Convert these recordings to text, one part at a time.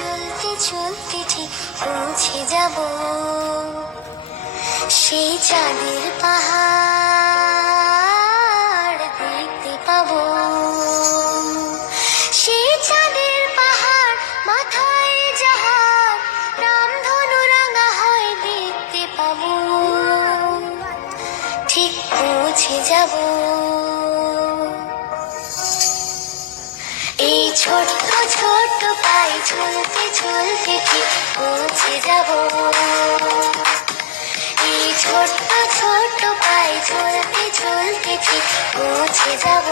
চলতে চলতে ঠিক পৌঁছে যাব। সেই চাঁদের পাহাড় দেখতে পাবো। সেই চাঁদের পাহাড় মাথায় যাহার রামধনু রাঙা হয় দেখতে পাবো। ঠিক পৌঁছে যাব। এই ছোট্ট পায়ে চলতে চলতে ঠিক পৌঁছে যাব? এই ছোট্ট ছোট্ট পায়ে চলতে চলতে ঠিক পৌঁছে যাব?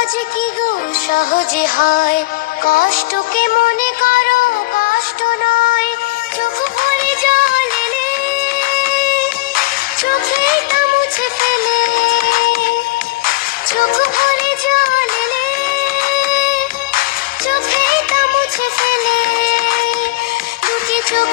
কাজ কি গো সহজে হয়? কষ্টকে মনে করো, কষ্ট নয়। চোখ ভরে জল এলে চোখে তা মুছে ফেলে। চোখ ভরে জল চোখে তা মুছে ফেলে। দুটি চোখ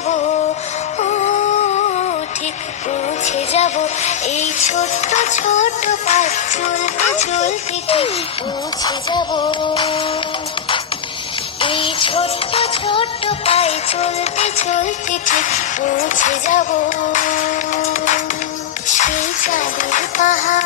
যাব। ও, ঠিক পৌঁছে যাব। এই ছোট্ট ছোট্ট পায়ে চলতে চলতে ঠিক পৌঁছে যাব। এই ছোট্ট ছোট্ট পায়ে চলতে চলতে ঠিক পৌঁছে যাব। সেই চাঁদের পাহাড়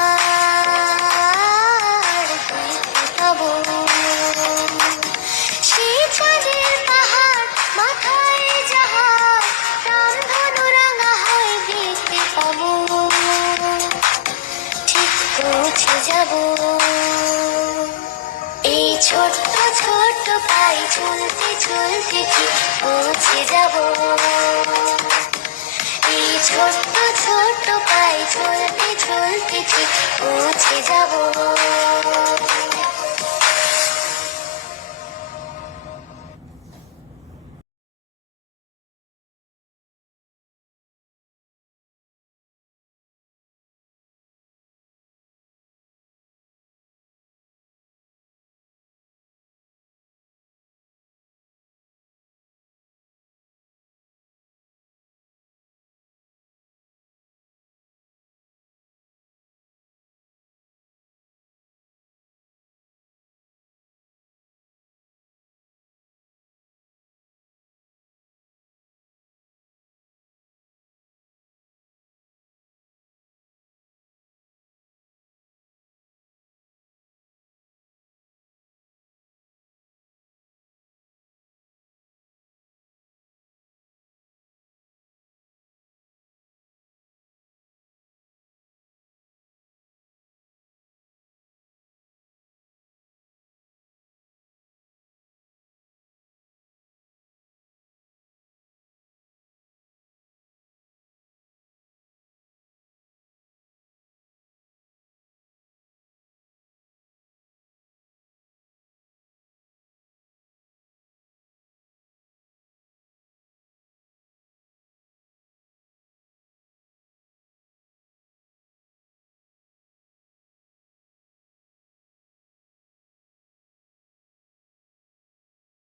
ছোট্ট পায়ে চলতে চলতে ঠিক পৌঁছে যাব? এই ছোট ছোট পায়ে চলতে চলতে ঠিক পৌঁছে যাব?